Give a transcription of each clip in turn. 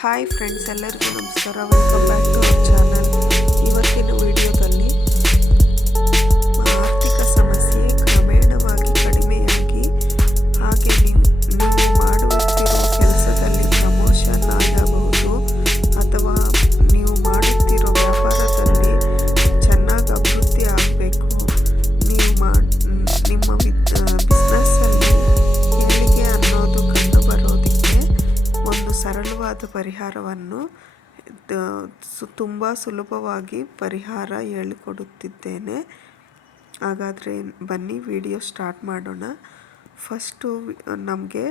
Hi friends ಎಲ್ಲರಿಗೂ ನಮಸ್ಕಾರ. Welcome back to our channel ಇವತ್ತಿನ ವಿಡಿಯೋದಲ್ಲಿ ಸರಳವಾದ ಪರಿಹಾರವನ್ನು ತುಂಬ ಸುಲಭವಾಗಿ ಪರಿಹಾರ ಹೇಳಿಕೊಡುತ್ತಿದ್ದೇನೆ. ಹಾಗಾದರೆ ಬನ್ನಿ, ವಿಡಿಯೋ ಸ್ಟಾರ್ಟ್ ಮಾಡೋಣ. ಫಸ್ಟು ನಮಗೆ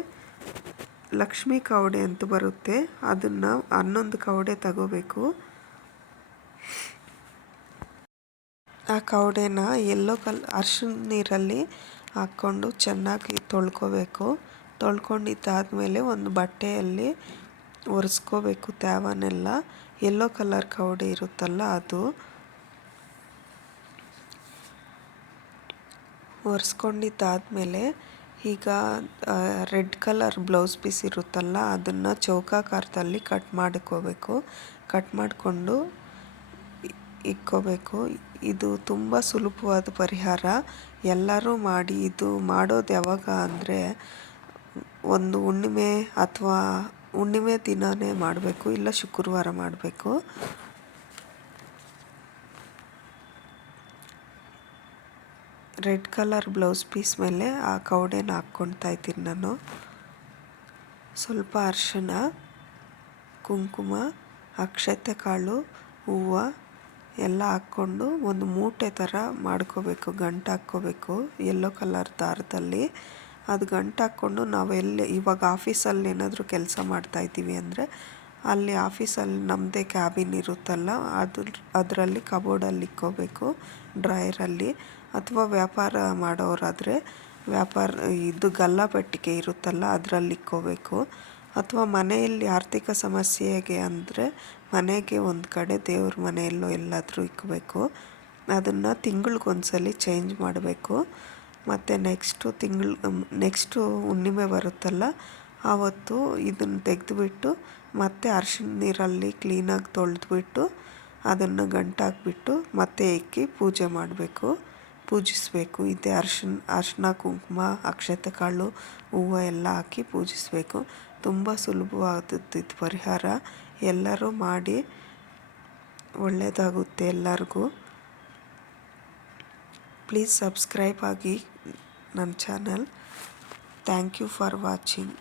ಲಕ್ಷ್ಮಿ ಕವಡೆ ಅಂತ ಬರುತ್ತೆ. ಅದನ್ನು ಹನ್ನೊಂದು ಕವಡೆ ತಗೋಬೇಕು. ಆ ಕವಡೆನ ಎಲ್ಲೋ ಕಲ್ ಅರ್ಶಿನ ನೀರಲ್ಲಿ ಹಾಕ್ಕೊಂಡು ಚೆನ್ನಾಗಿ ತೊಳ್ಕೊಬೇಕು. ತೊಳ್ಕೊಂಡಿದ್ದಾದಮೇಲೆ ಒಂದು ಬಟ್ಟೆಯಲ್ಲಿ ಒರೆಸ್ಕೋಬೇಕು ತ್ಯಾವನ್ನೆಲ್ಲ ಎಲ್ಲೋ ಕಲರ್ ಕವಡೆ ಇರುತ್ತಲ್ಲ ಅದು. ಒರೆಸ್ಕೊಂಡಿದ್ದಾದಮೇಲೆ ಈಗ ರೆಡ್ ಕಲರ್ ಬ್ಲೌಸ್ ಪೀಸ್ ಇರುತ್ತಲ್ಲ ಅದನ್ನು ಚೌಕಾಕಾರದಲ್ಲಿ ಕಟ್ ಮಾಡ್ಕೋಬೇಕು. ಕಟ್ ಮಾಡಿಕೊಂಡು ಇಕ್ಕೋಬೇಕು. ಇದು ತುಂಬ ಸುಲಭವಾದ ಪರಿಹಾರ. ಎಲ್ಲರೂ ಮಾಡಿ, ಇದು ಮಾಡೋದು ಯಾವಾಗ ಅಂದರೆ ಒಂದು ಹುಣ್ಣಿಮೆ ಅಥವಾ ಹುಣ್ಣಿಮೆ ದಿನವೇ ಮಾಡಬೇಕು, ಇಲ್ಲ ಶುಕ್ರವಾರ ಮಾಡಬೇಕು. ರೆಡ್ ಕಲರ್ ಬ್ಲೌಸ್ ಪೀಸ್ ಮೇಲೆ ಆ ಕೌಡೆನ ಹಾಕ್ಕೊಳ್ತಾ ಇದ್ದೀನಿ ನಾನು. ಸ್ವಲ್ಪ ಅರಿಶಿನ ಕುಂಕುಮ, ಅಕ್ಷತೆ ಕಾಳು, ಹೂವು ಎಲ್ಲ ಹಾಕ್ಕೊಂಡು ಒಂದು ಮೂಟೆ ಥರ ಮಾಡ್ಕೋಬೇಕು, ಗಂಟು ಹಾಕ್ಕೋಬೇಕು ಯೆಲ್ಲೋ ಕಲರ್ ದಾರದಲ್ಲಿ. ಅದು ಗಂಟು ಹಾಕ್ಕೊಂಡು ನಾವು ಎಲ್ಲಿ, ಇವಾಗ ಆಫೀಸಲ್ಲಿ ಏನಾದರೂ ಕೆಲಸ ಮಾಡ್ತಾ ಇದ್ದೀವಿ ಅಂದರೆ ಅಲ್ಲಿ ಆಫೀಸಲ್ಲಿ ನಮ್ಮದೇ ಕ್ಯಾಬಿನ್ ಇರುತ್ತಲ್ಲ ಅದ್ರ ಅದರಲ್ಲಿ ಕಬೋರ್ಡಲ್ಲಿ ಇಕ್ಕೋಬೇಕು, ಡ್ರಾಯರಲ್ಲಿ. ಅಥವಾ ವ್ಯಾಪಾರ ಮಾಡೋರಾದರೆ ವ್ಯಾಪಾರ, ಇದು ಗಲ್ಲ ಪೆಟ್ಟಿಗೆ ಇರುತ್ತಲ್ಲ, ಅದರಲ್ಲಿ ಇಕ್ಕೋಬೇಕು. ಅಥವಾ ಮನೆಯಲ್ಲಿ ಆರ್ಥಿಕ ಸಮಸ್ಯೆಗೆ ಅಂದರೆ ಮನೆಗೆ ಒಂದು ಕಡೆ ದೇವ್ರ ಮನೆಯಲ್ಲೋ ಎಲ್ಲಾದರೂ ಇಕ್ಕಬೇಕು ಅದನ್ನು ತಿಂಗಳಿಗೊಂದ್ಸಲಿ ಚೇಂಜ್ ಮಾಡಬೇಕು. ಮತ್ತು ನೆಕ್ಸ್ಟು ತಿಂಗಳು ನೆಕ್ಸ್ಟು ಹುಣ್ಣಿಮೆ ಬರುತ್ತಲ್ಲ, ಆವತ್ತು ಇದನ್ನು ತೆಗೆದುಬಿಟ್ಟು ಮತ್ತೆ ಅರ್ಶಿಣ ನೀರಲ್ಲಿ ಕ್ಲೀನಾಗಿ ತೊಳೆದ್ಬಿಟ್ಟು ಅದನ್ನು ಗಂಟಾಕ್ಬಿಟ್ಟು ಮತ್ತೆ ಇಕ್ಕಿ ಪೂಜೆ ಮಾಡಬೇಕು. ಪೂಜಿಸಬೇಕು. ಇದೆ ಅರ್ಶಿಣ ಅರ್ಶಿನ ಕುಂಕುಮ, ಅಕ್ಷತೆ ಕಾಳು, ಹೂವು ಎಲ್ಲ ಹಾಕಿ ಪೂಜಿಸಬೇಕು. ತುಂಬ ಸುಲಭವಾದದ್ದು ಪರಿಹಾರ. ಎಲ್ಲರೂ ಮಾಡಿ ಒಳ್ಳೆಯದಾಗುತ್ತೆ ಎಲ್ಲರಿಗೂ. ಪ್ಲೀಸ್ ಸಬ್ಸ್ಕ್ರೈಬ್ ಆಗಿ ನನ್ನ channel thank you for watching